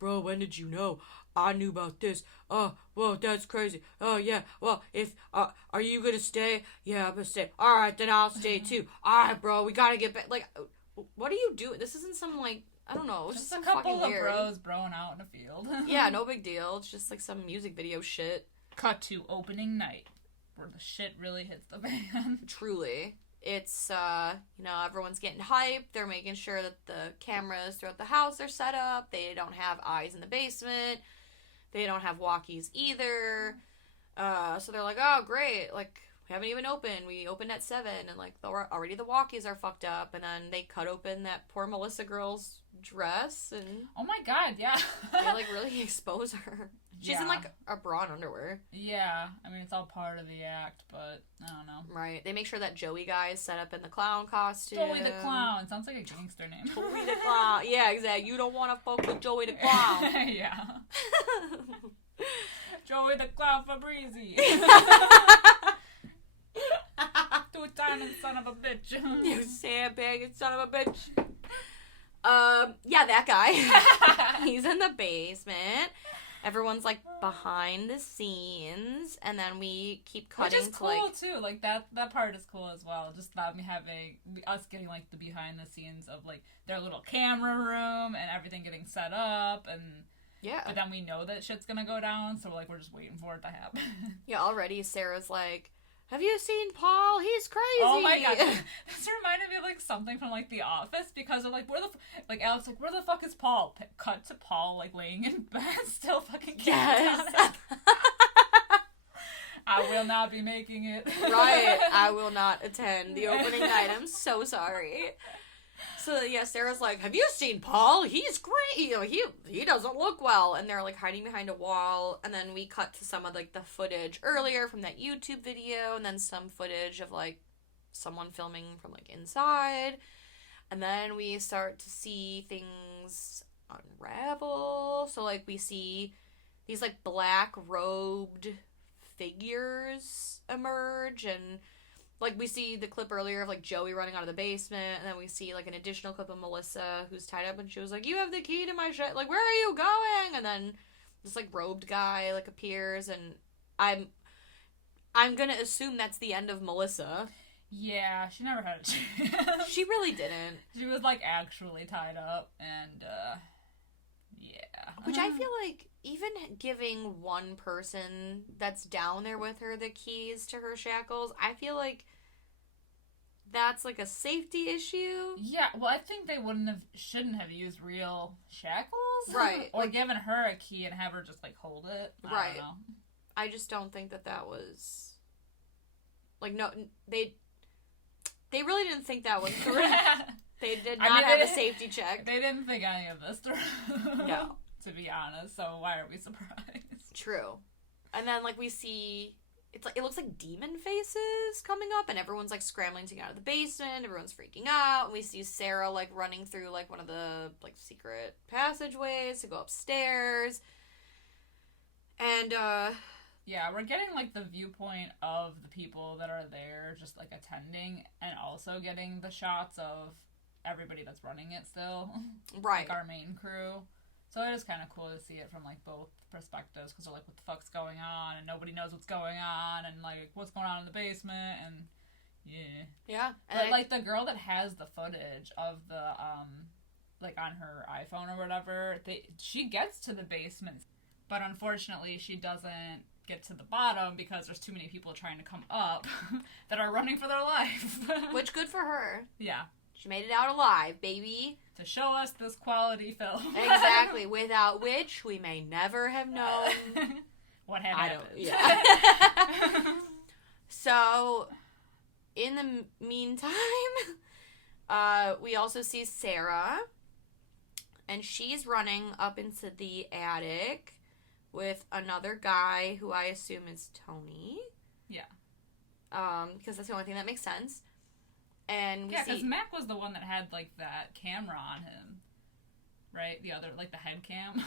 bro, when did you know? I knew about this. Oh, well, that's crazy. Oh, yeah. Well, if, are you gonna stay? Yeah, I'm gonna stay. Alright, then I'll stay too. Alright, bro, we gotta get back. Like, what are you doing? This isn't some, like, I don't know. It's just some a couple fucking of weird. bros broing out in a field. Yeah, no big deal. It's just like some music video shit. Cut to opening night, where the shit really hits the fan. Truly. It's, everyone's getting hyped. They're making sure that the cameras throughout the house are set up. They don't have eyes in the basement. They don't have walkies either. So they're like, oh, great. Like, we haven't even opened. We opened at 7, and, like, already the walkies are fucked up. And then they cut open that poor Melissa girl's dress, and... Oh, my God, yeah. they, like, really expose her. She's in, like, a bra and underwear. Yeah. I mean, it's all part of the act, but I don't know. Right. They make sure that Joey guy is set up in the clown costume. Joey the Clown. Sounds like a gangster name. Joey the Clown. Yeah, exactly. You don't want to fuck with Joey the Clown. Yeah. Joey the Clown Fabrizi. Two-timing son of a bitch. You sandbagging son of a bitch. Yeah, that guy. He's in the basement. Everyone's, like, behind the scenes, and then we keep cutting. Which is cool, too. Like, that part is cool as well. Just that us getting, like, the behind the scenes of, like, their little camera room and everything getting set up, and... Yeah. But then we know that shit's gonna go down, so, like, we're just waiting for it to happen. Yeah, already Sarah's like, have you seen Paul? He's crazy. Oh my God. This reminded me of, like, something from, like, The Office, because of, like, like, Alex, like, where the fuck is Paul? Cut to Paul, like, laying in bed, still fucking yes. I will not be making it. Right. I will not attend the opening night. I'm so sorry. So, yeah, Sarah's like, have you seen Paul? He's great. You know, he doesn't look well. And they're, like, hiding behind a wall. And then we cut to some of, like, the footage earlier from that YouTube video. And then some footage of, like, someone filming from, like, inside. And then we start to see things unravel. So, like, we see these, like, black-robed figures emerge. And... like, we see the clip earlier of, like, Joey running out of the basement, and then we see, like, an additional clip of Melissa, who's tied up, and she was like, you have the key to my shit, like, where are you going? And then this, like, robed guy, like, appears, and I'm gonna assume that's the end of Melissa. Yeah, she never had a chance. She really didn't. She was, like, actually tied up, and, yeah. Which I feel like, even giving one person that's down there with her the keys to her shackles, I feel like that's, like, a safety issue. Yeah, well, I think they shouldn't have used real shackles. Right. Or given her a key and have her just, like, hold it. I don't know. I just don't think that was... like, no, they really didn't think that was correct. They did not have a safety check. They didn't think any of this through. No. To be honest, so why are we surprised? True. And then, like, we see... it looks like demon faces coming up, and everyone's, like, scrambling to get out of the basement. Everyone's freaking out. And we see Sarah, like, running through, like, one of the, like, secret passageways to go upstairs. And, yeah, we're getting, like, the viewpoint of the people that are there just, like, attending, and also getting the shots of everybody that's running it still. Right. Like, our main crew. So it is kind of cool to see it from, like, both perspectives, because they're like, what the fuck's going on, and nobody knows what's going on, and, like, what's going on in the basement, and, yeah. Yeah. And but, like, the girl that has the footage of the, like, on her iPhone or whatever, she gets to the basement, but unfortunately she doesn't get to the bottom because there's too many people trying to come up that are running for their life. Which, good for her. Yeah. She made it out alive, baby. To show us this quality film. Exactly. Without which we may never have known what had happened. Yeah. So, in the meantime, we also see Sarah, and she's running up into the attic with another guy who I assume is Tony. Yeah. Because that's the only thing that makes sense. And yeah, because Mac was the one that had, like, that camera on him. Right? The other, like, the head cam.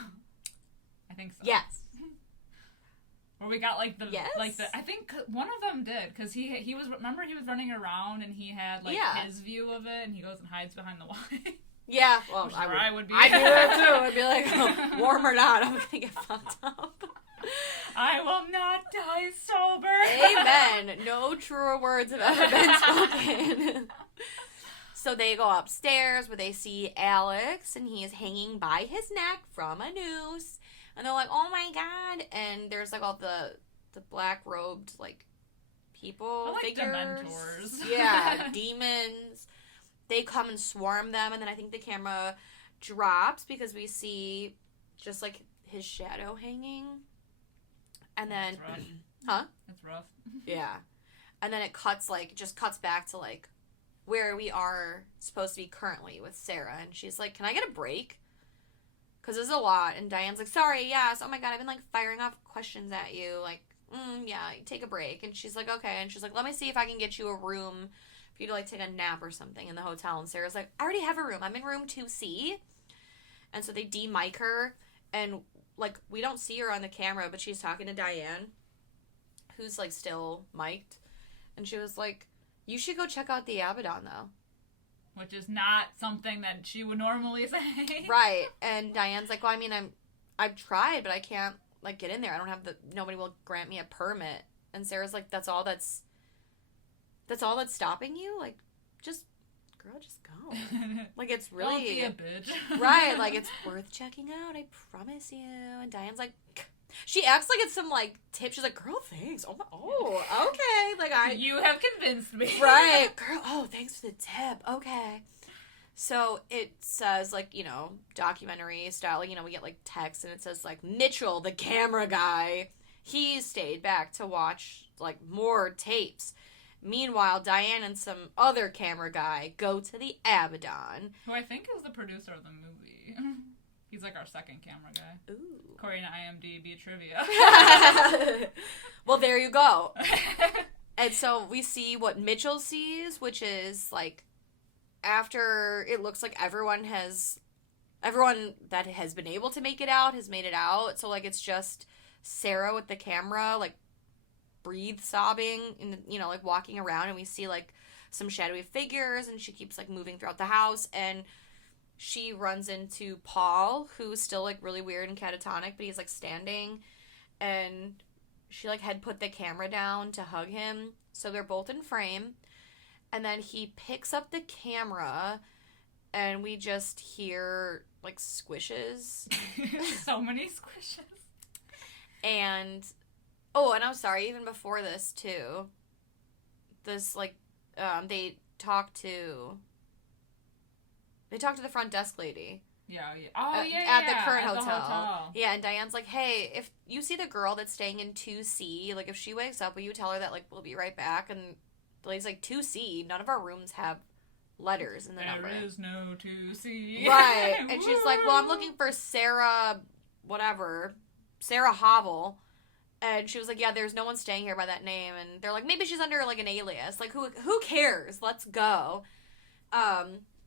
I think so. Yes. Where we got, like, the... Yes. Like, I think one of them did, because he was... Remember, he was running around, and he had, like, his view of it, and he goes and hides behind the wine. Yeah, well, I would be. I'd do that, too. I'd be like, oh, warm or not, I'm gonna get fucked up. I will not die sober. Amen. No truer words have ever been spoken. So they go upstairs where they see Alex, and he is hanging by his neck from a noose. And they're like, oh my god. And there's like all the black robed like people, like figures. Dementors. Yeah, demons. They come and swarm them, and then I think the camera drops because we see just like his shadow hanging. And then That's rough. Huh? That's rough. Yeah. And then it cuts back to like where we are supposed to be currently with Sarah, and she's like, can I get a break? Because there's a lot. And Diane's like, sorry, yes, oh my god, I've been like firing off questions at you, like, yeah, take a break. And she's like, okay. And she's like, let me see if I can get you a room for you to like take a nap or something in the hotel. And Sarah's like, I already have a room, I'm in room 2C. And so they de-mic her, and like we don't see her on the camera, but she's talking to Diane, who's like still mic'd, and she was like, you should go check out the Abaddon, though. Which is not something that she would normally say. Right. And Diane's like, well, I mean, I've tried, but I can't, like, get in there. I don't have nobody will grant me a permit. And Sarah's like, that's all that's stopping you? Like, just go. Like, it's really... Don't be a bitch. Right. Like, it's worth checking out, I promise you. And Diane's like... She acts like it's some, like, tip. She's like, girl, thanks. Oh, okay. Like, You have convinced me. Right. Girl, oh, thanks for the tip. Okay. So it says, like, you know, documentary style. Like, you know, we get, like, text, and it says, like, Mitchell, the camera guy, he stayed back to watch, like, more tapes. Meanwhile, Diane and some other camera guy go to the Abaddon. Who I think is the producer of the movie. He's like our second camera guy. Ooh. According to IMDb trivia. Well, there you go. And so we see what Mitchell sees, which is like after it looks like everyone that has been able to make it out has made it out. So like it's just Sarah with the camera, like breathe sobbing and, you know, like walking around, and we see like some shadowy figures, and she keeps like moving throughout the house, and she runs into Paul, who's still, like, really weird and catatonic, but he's, like, standing, and she, like, had put the camera down to hug him, so they're both in frame, and then he picks up the camera, and we just hear, like, squishes. So many squishes. And, oh, and I'm sorry, even before this, too, this, like, they talk to the front desk lady. Yeah. Oh, yeah. At the current at hotel. The hotel. Yeah, and Diane's like, hey, if you see the girl that's staying in 2C, like, if she wakes up, will you tell her that, like, we'll be right back? And the lady's like, 2C? None of our rooms have letters in the number. There is no 2C. Right. And she's like, well, I'm looking for Sarah, whatever, Sarah Havel. And she was like, yeah, there's no one staying here by that name. And they're like, maybe she's under, like, an alias. Like, who cares? Let's go.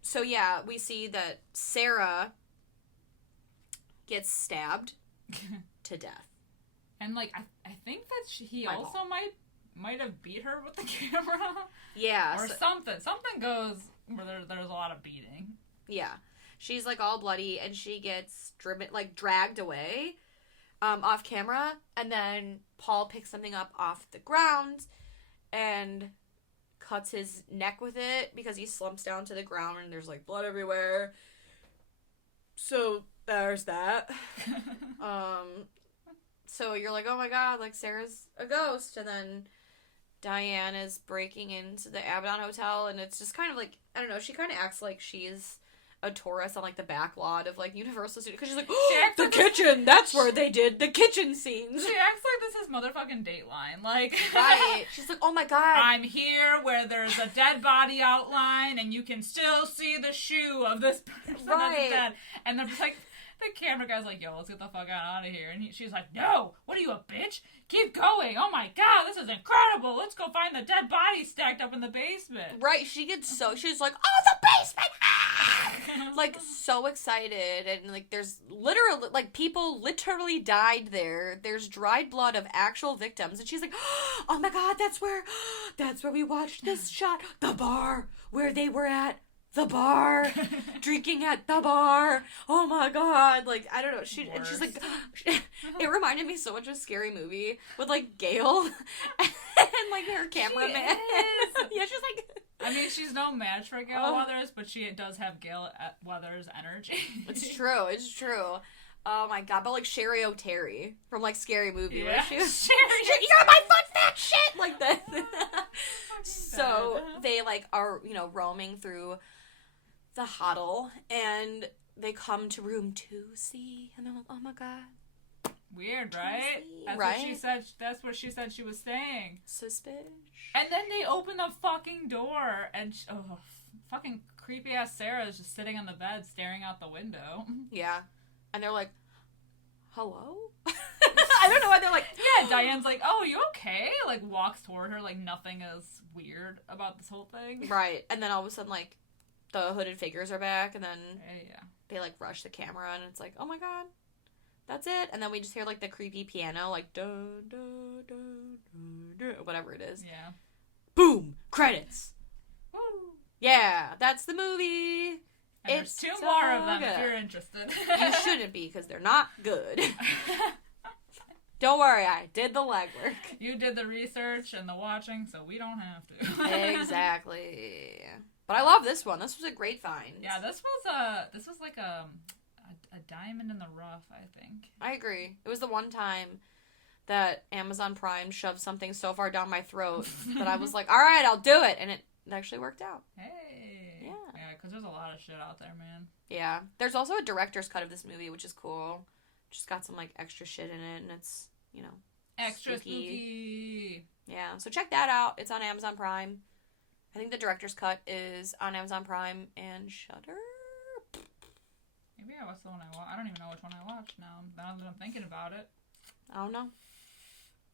So, yeah, we see that Sarah gets stabbed to death. And, like, I think that he My also might have beat her with the camera. Yeah. Or something. Something goes where there's a lot of beating. Yeah. She's, like, all bloody, and she gets dragged away off camera. And then Paul picks something up off the ground and cuts his neck with it because he slumps down to the ground and there's like blood everywhere. So there's that. So you're like, oh my god, like Sarah's a ghost, and then Diane is breaking into the Abaddon Hotel, and it's just kind of like, I don't know, she kind of acts like she's a tourist on like the back lot of like Universal Studios, because she's like, oh, the kitchen, that's where they did the kitchen scenes. She acts like this is motherfucking Dateline, like. Right. She's like, oh my god, I'm here where there's a dead body outline and you can still see the shoe of this person that's dead, and they're just like, The camera guy's like, yo, let's get the fuck out of here. And she's like, no, what are you, a bitch? Keep going. Oh my god, this is incredible. Let's go find the dead body stacked up in the basement. Right, she's like, oh, the basement! Ah! Like, so excited. And, like, there's literally, like, people literally died there. There's dried blood of actual victims. And she's like, oh my god, that's where we watched this shot. The bar where they were at. The bar, drinking at the bar. Oh my god! Like, I don't know. She's like, it reminded me so much of a Scary Movie with like Gail and like her cameraman. Yeah, she's like. I mean, she's no match for Gail Weathers, but she does have Gail Weathers energy. It's true. It's true. Oh my god! But like Sherry O'Terry from like Scary Movie, yeah. where she was, You're my foot fat shit like that. So they like are roaming through the huddle, and they come to room 2C, and they're like, oh my god. Weird, right? That's right? what she said. That's what she said she was saying. Suspicious. And then they open the fucking door, and fucking creepy ass Sarah is just sitting on the bed staring out the window. Yeah. And they're like, hello? I don't know why they're like... Yeah, Diane's like, oh, you okay? Like, walks toward her like nothing is weird about this whole thing. Right. And then all of a sudden, like, the hooded figures are back, and then they, like, rush the camera, and it's like, oh my god, that's it. And then we just hear, like, the creepy piano, like, dun, dun, dun, dun, dun, whatever it is. Yeah. Boom! Credits! Woo! Yeah, that's the movie. And there's 2 more of them if you're interested. You shouldn't be, because they're not good. Don't worry, I did the legwork. You did the research and the watching, so we don't have to. Exactly. But I love this one. This was a great find. Yeah, this was like a diamond in the rough, I think. I agree. It was the one time that Amazon Prime shoved something so far down my throat that I was like, all right, I'll do it. And it actually worked out. Hey. Yeah. Yeah, because there's a lot of shit out there, man. Yeah. There's also a director's cut of this movie, which is cool. Just got some, like, extra shit in it, and it's, extra spooky. Yeah. So check that out. It's on Amazon Prime. I think the director's cut is on Amazon Prime and Shudder. Maybe I watched the one I watched. I don't even know which one I watched now that I'm thinking about it. I don't know.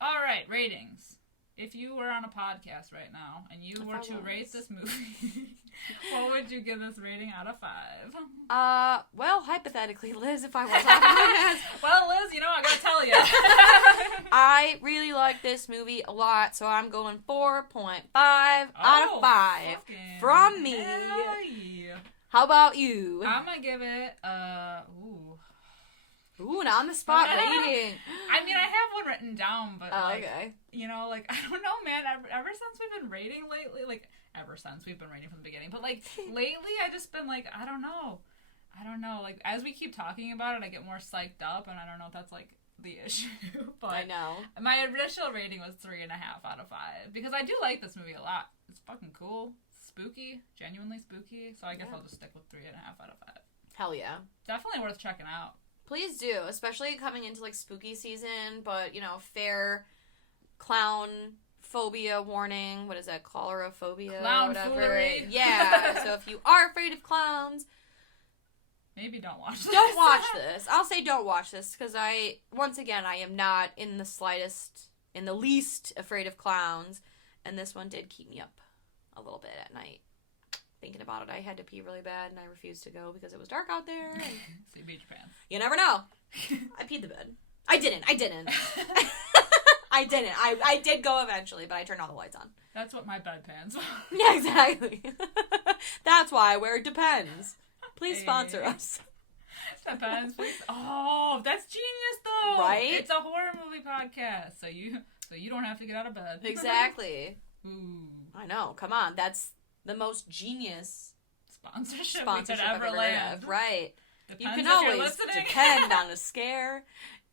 All right, ratings. If you were on a podcast right now and you were to rate this movie, what would you give this rating out of 5? Well, hypothetically, Liz, if I was on a podcast. Well, Liz, I gotta tell you. I really like this movie a lot, so I'm going 4.5 out of 5 from me. Yeah. How about you? I'm gonna give it, Ooh, and on the spot rating. I mean, I have one written down, but okay. I don't know, man. Ever since we've been rating lately, ever since we've been rating from the beginning, but lately, I just been like, I don't know. Like, as we keep talking about it, I get more psyched up, and I don't know if that's the issue. But I know. My initial rating was 3.5 out of 5 because I do like this movie a lot. It's fucking cool, spooky, genuinely spooky. So I guess I'll just stick with 3.5 out of 5. Hell yeah. Definitely worth checking out. Please do, especially coming into spooky season, but fair clown phobia warning. What is that? Chlorophobia? Clown whatever. foolery. Yeah. So if you are afraid of clowns, maybe don't watch this. Don't watch this. I'll say don't watch this because I am not in the least afraid of clowns, and this one did keep me up a little bit at night. Thinking about it, I had to pee really bad, and I refused to go because it was dark out there. And so you beat your pants. You never know. I peed the bed. I didn't. I didn't. I did go eventually, but I turned all the lights on. That's what my bedpans are. Yeah, exactly. That's why I wear Depends. Please sponsor us. Depends, please. Oh, that's genius, though. Right? It's a horror movie podcast, so you don't have to get out of bed. Exactly. Ooh. I know. Come on. That's the most genius sponsorship we could ever land. Right. Depends, you can if always you're listening. depend on a scare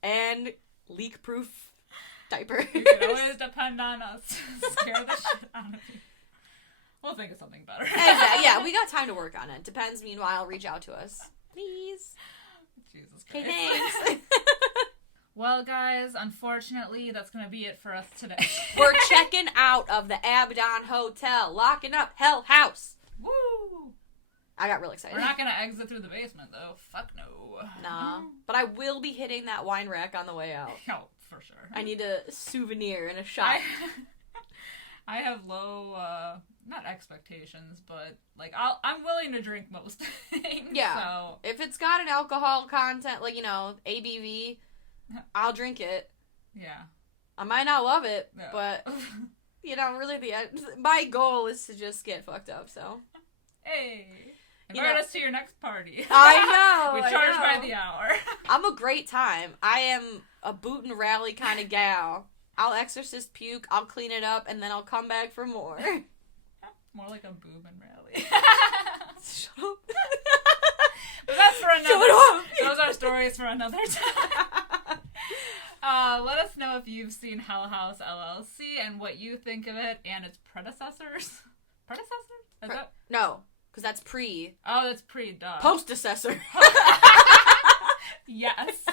and leak-proof diaper. You can always depend on us to scare the shit out of you. We'll think of something better. Exactly. Yeah, we got time to work on it. Depends, meanwhile, reach out to us. Please. Jesus Christ. Okay, thanks. Well, guys, unfortunately, that's going to be it for us today. We're checking out of the Abaddon Hotel, locking up Hell House. Woo! I got real excited. We're not gonna exit through the basement, though. Fuck no. Nah. But I will be hitting that wine rack on the way out. Oh, for sure. I need a souvenir and a shot. I have low, not expectations, but, like, I'm willing to drink most things. Yeah. So. If it's got an alcohol content, like, ABV, I'll drink it. Yeah. I might not love it, Yeah. but, really my goal is to just get fucked up, so. Hey. Invite us to your next party. I know. We charge by the hour. I'm a great time. I am a boot and rally kind of gal. I'll exorcist puke, I'll clean it up, and then I'll come back for more. More like a boob and rally. Shut up. But that's for another. Shut up. Those are stories for another time. Let us know if you've seen Hell House LLC and what you think of it and its predecessors. Predecessors? Is that? No, because that's pre. Oh, that's pre-duh. Post-assessor. Yes.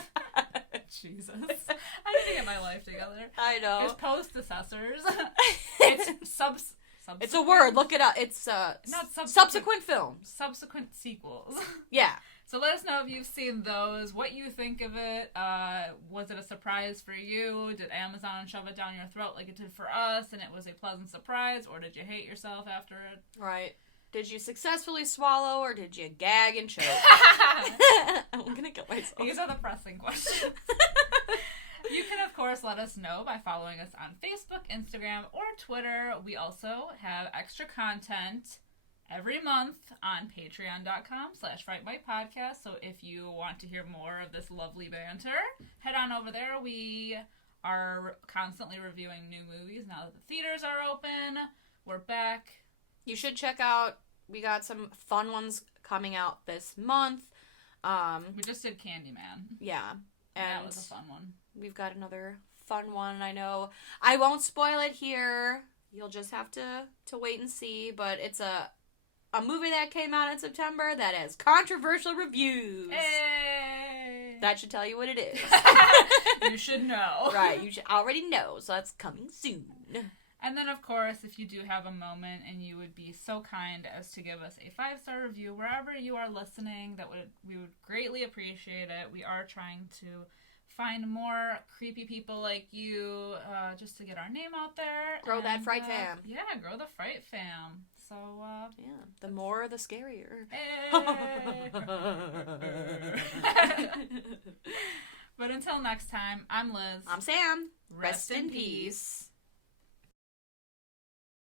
Jesus. I need to get my life together. I know. There's post-assessors. It's It's a word. Look it up. It's not subsequent films. Subsequent sequels. Yeah. So let us know if you've seen those, what you think of it. Was it a surprise for you? Did Amazon shove it down your throat like it did for us and it was a pleasant surprise? Or did you hate yourself after it? Right. Did you successfully swallow or did you gag and choke? I'm going to kill myself. These are the pressing questions. You can, of course, let us know by following us on Facebook, Instagram, or Twitter. We also have extra content every month on patreon.com/Fright Mic Podcast. So if you want to hear more of this lovely banter, head on over there. We are constantly reviewing new movies now that the theaters are open. We're back. You should check out, we got some fun ones coming out this month. We just did Candyman. Yeah. And that was a fun one. We've got another fun one, I know. I won't spoil it here. You'll just have to wait and see. But it's a movie that came out in September that has controversial reviews. Hey! That should tell you what it is. You should know. Right, you should already know. So that's coming soon. And then, of course, if you do have a moment and you would be so kind as to give us a 5-star review wherever you are listening, we would greatly appreciate it. We are trying to find more creepy people like you, just to get our name out there. Grow that Fright fam. Yeah, grow the Fright fam. So, yeah, the more, the scarier. But until next time, I'm Liz. I'm Sam. Rest in peace.